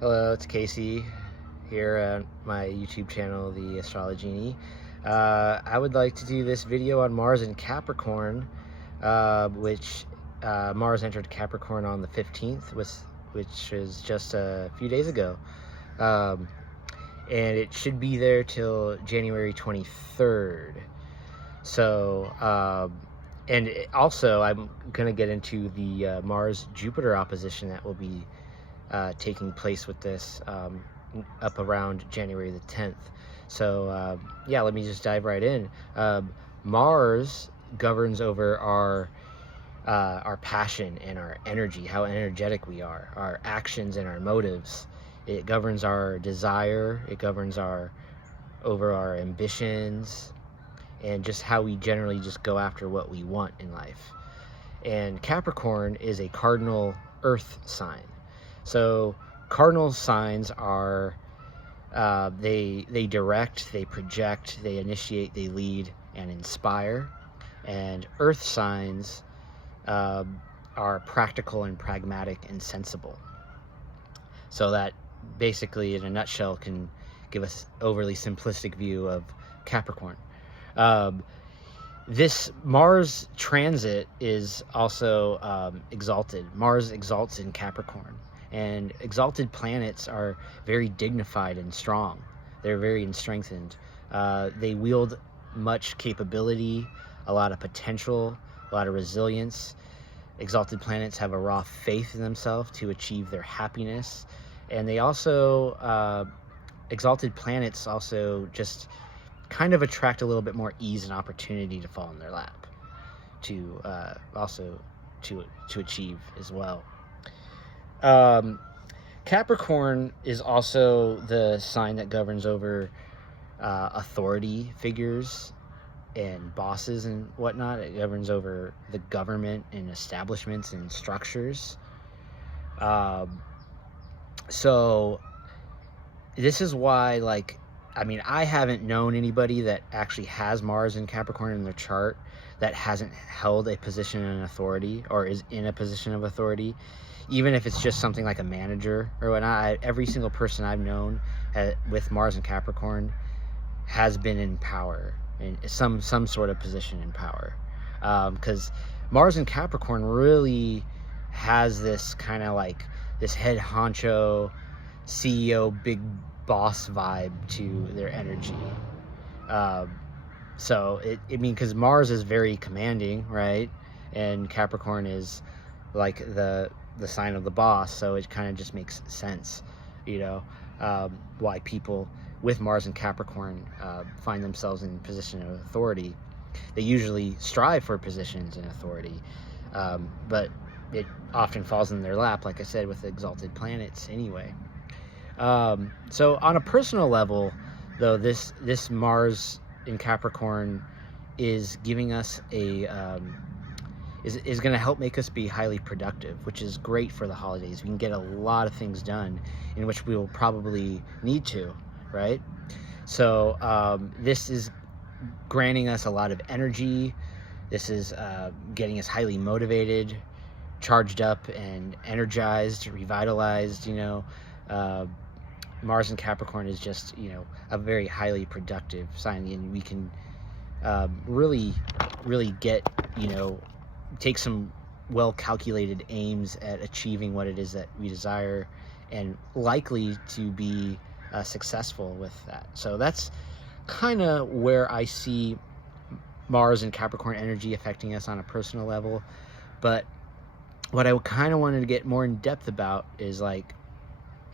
Hello, it's Casey here on my YouTube channel, The Astrology. I would like to do this video on Mars in Capricorn, which Mars entered Capricorn on the 15th, which is just a few days ago. And it should be there till January 23rd. So, also I'm going to get into the Mars-Jupiter opposition that will be taking place with this up around January the 10th. So yeah, let me just dive right in. Mars governs over our passion and our energy, how energetic we are, our actions and our motives. It governs our desire. It governs over our ambitions, and just how we generally just go after what we want in life. And Capricorn is a cardinal earth sign. So cardinal signs are they direct, they project, they initiate, they lead, and inspire. And earth signs are practical and pragmatic and sensible. So that basically, in a nutshell, can give us overly simplistic view of Capricorn. This Mars transit is also exalted. Mars exalts in Capricorn. And exalted planets are very dignified and strong. They're very strengthened. They wield much capability, a lot of potential, a lot of resilience. Exalted planets have a raw faith in themselves to achieve their happiness. And they also, exalted planets also just kind of attract a little bit more ease and opportunity to fall in their lap, to also to achieve as well. Capricorn is also the sign that governs over authority figures and bosses and whatnot. It governs over the government and establishments and structures. So this is why, like, I mean, I haven't known anybody that actually has Mars and Capricorn in their chart that hasn't held a position in authority or is in a position of authority, even if it's just something like a manager or whatnot. Every single person I've known with Mars and Capricorn has been in power, in some sort of position in power, because Mars and Capricorn really has this kind of like this head honcho, CEO, big boss vibe to their energy. So I mean, because Mars is very commanding, right? And Capricorn is like the sign of the boss, so it kind of just makes sense, you know, why people with Mars and Capricorn find themselves in position of authority. They usually strive for positions in authority, but it often falls in their lap, like I said, with exalted planets anyway. So on a personal level, though, this Mars in Capricorn is giving us is going to help make us be highly productive, which is great for the holidays. We can get a lot of things done, in which we will probably need to, right? So this is granting us a lot of energy. This is getting us highly motivated, charged up, and energized, revitalized, you know. Mars and Capricorn is just, you know, a very highly productive sign, and we can really get, you know, take some well-calculated aims at achieving what it is that we desire, and likely to be successful with that. So that's kind of where I see Mars and Capricorn energy affecting us on a personal level. But what I kind of wanted to get more in depth about is like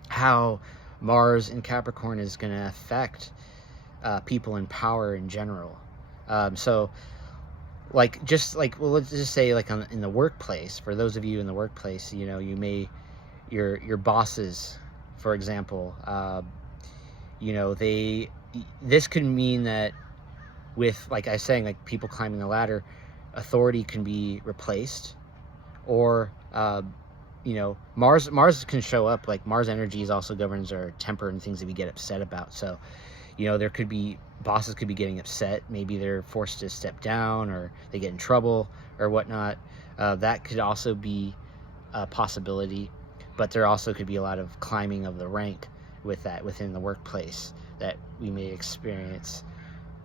how Mars and Capricorn is going to affect people in power in general. So like, just like, well, let's just say like in the workplace, for those of you in the workplace, you know, you may, your bosses, for example, you know, this could mean that with, like I was saying, like people climbing the ladder, authority can be replaced, or you know, Mars can show up, like Mars energies also governs our temper and things that we get upset about. So, you know, there could be, bosses could be getting upset. Maybe they're forced to step down, or they get in trouble or whatnot. That could also be a possibility. but there also could be a lot of climbing of the rank with that within the workplace that we may experience.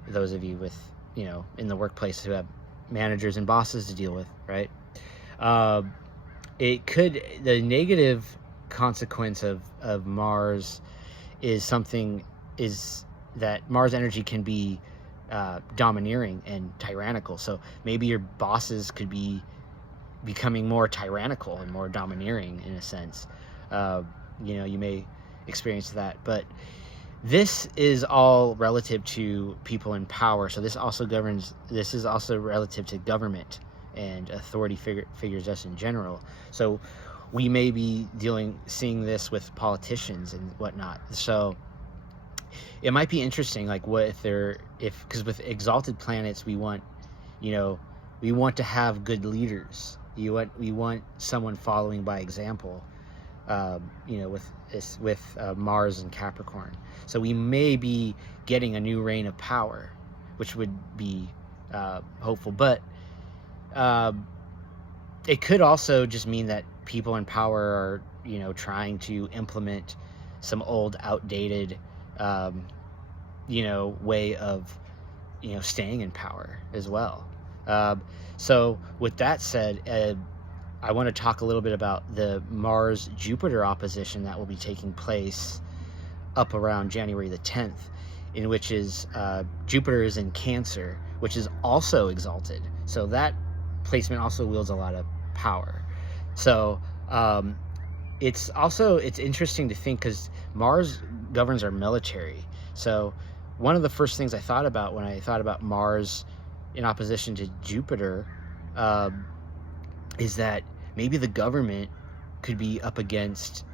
Those of you with, in the workplace who have managers and bosses to deal with, right? The negative consequence of Mars is that Mars energy can be domineering and tyrannical. So maybe your bosses could be becoming more tyrannical and more domineering in a sense. You may experience that, but this is all relative to people in power. So this is also relative to government and authority figures just in general. So we may be seeing this with politicians and whatnot. So it might be interesting, like because with exalted planets, we want to have good leaders. We want someone following by example. With Mars and Capricorn. So we may be getting a new reign of power, which would be hopeful. But it could also just mean that people in power are, trying to implement some old, outdated, way of, staying in power as well. So with that said, I want to talk a little bit about the Mars-Jupiter opposition that will be taking place up around January the 10th, in which is Jupiter is in Cancer, which is also exalted. So that placement also wields a lot of power. So it's interesting to think, because Mars governs our military. So one of the first things I thought about when I thought about Mars in opposition to Jupiter is that maybe the government could be up against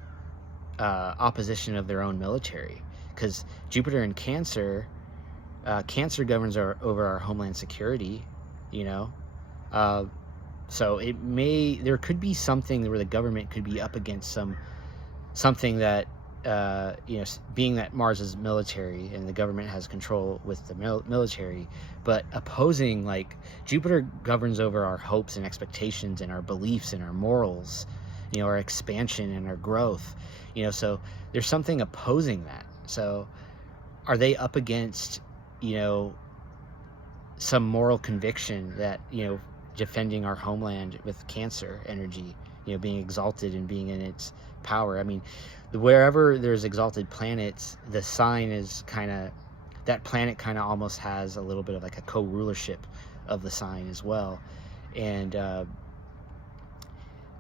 opposition of their own military, because Jupiter in Cancer governs over our homeland security, so there could be something where the government could be up against something that being that Mars is military and the government has control with the military, but opposing, like, Jupiter governs over our hopes and expectations and our beliefs and our morals, our expansion and our growth, so there's something opposing that. So are they up against, some moral conviction that, defending our homeland with Cancer energy, being exalted and being in its power? I mean, wherever there's exalted planets, the sign is that planet almost has a little bit of like a co-rulership of the sign as well. And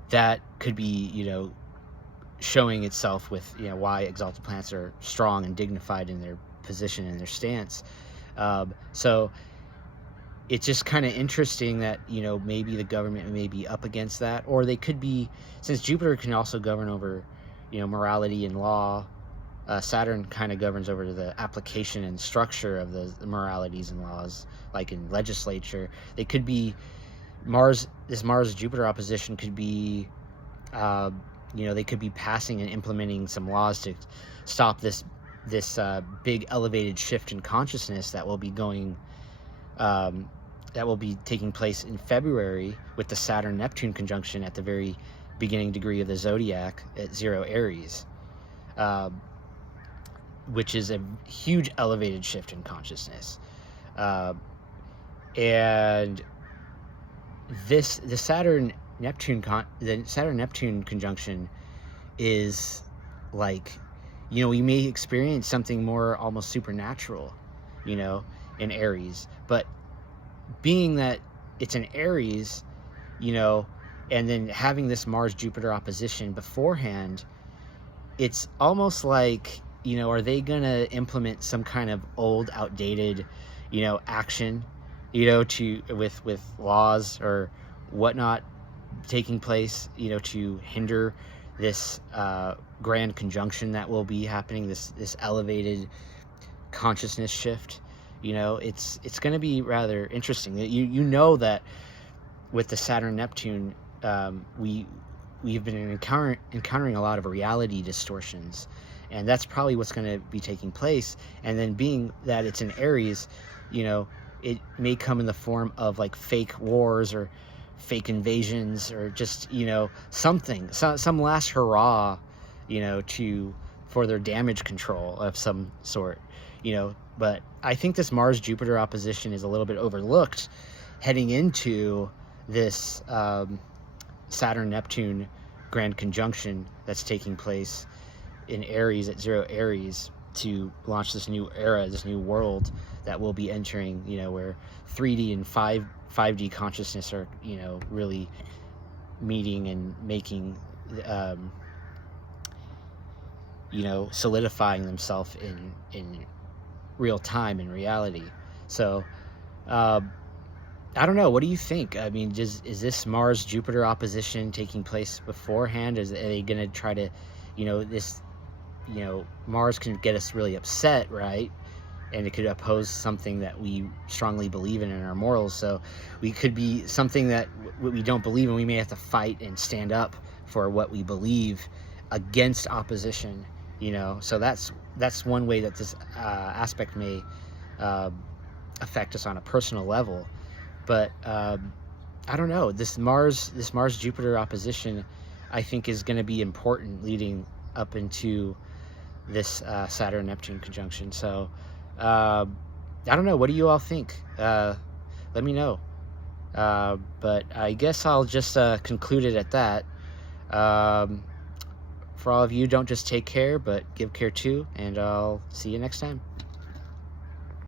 that could be, showing itself with, why exalted planets are strong and dignified in their position and their stance. So it's just kind of interesting that, maybe the government may be up against that, or they could be, since Jupiter can also govern over, morality and law. Saturn kind of governs over the application and structure of the moralities and laws, like in legislature. They could be this Mars-Jupiter opposition could be, they could be passing and implementing some laws to stop this big elevated shift in consciousness that will be taking place in February with the Saturn-Neptune conjunction at the very beginning degree of the zodiac at 0 Aries, which is a huge elevated shift in consciousness. And the Saturn-Neptune conjunction is like, we may experience something more almost supernatural, in Aries. But being that it's in Aries, and then having this Mars-Jupiter opposition beforehand, it's almost like, are they going to implement some kind of old, outdated, action, with laws or whatnot taking place, to hinder this grand conjunction that will be happening, this elevated consciousness shift. It's going to be rather interesting. That with the Saturn-Neptune, we've been encountering a lot of reality distortions, and that's probably what's going to be taking place. And then being that it's in Aries, it may come in the form of like fake wars or fake invasions, or just, you know, something, some last hurrah, you know, for their damage control of some sort, you know. But I think this Mars-Jupiter opposition is a little bit overlooked heading into this Saturn-Neptune grand conjunction that's taking place in Aries at 0 Aries, to launch this new era, this new world that we'll be entering, you know, where 3D and 5D consciousness are, you know, really meeting and making, you know, solidifying themselves in real time, in reality. So I don't know, what do you think? I mean, is this Mars-Jupiter opposition taking place beforehand? Are they going to try to, you know, this, you know, Mars can get us really upset, right? And it could oppose something that we strongly believe in our morals. So we could be something that we don't believe in. We may have to fight and stand up for what we believe against opposition, you know. So that's one way that this aspect may affect us on a personal level. But I don't know, this Mars-Jupiter opposition, I think, is going to be important leading up into this Saturn-Neptune conjunction. So I don't know, what do you all think? Let me know. But I guess I'll just conclude it at that. For all of you, don't just take care, but give care too, and I'll see you next time.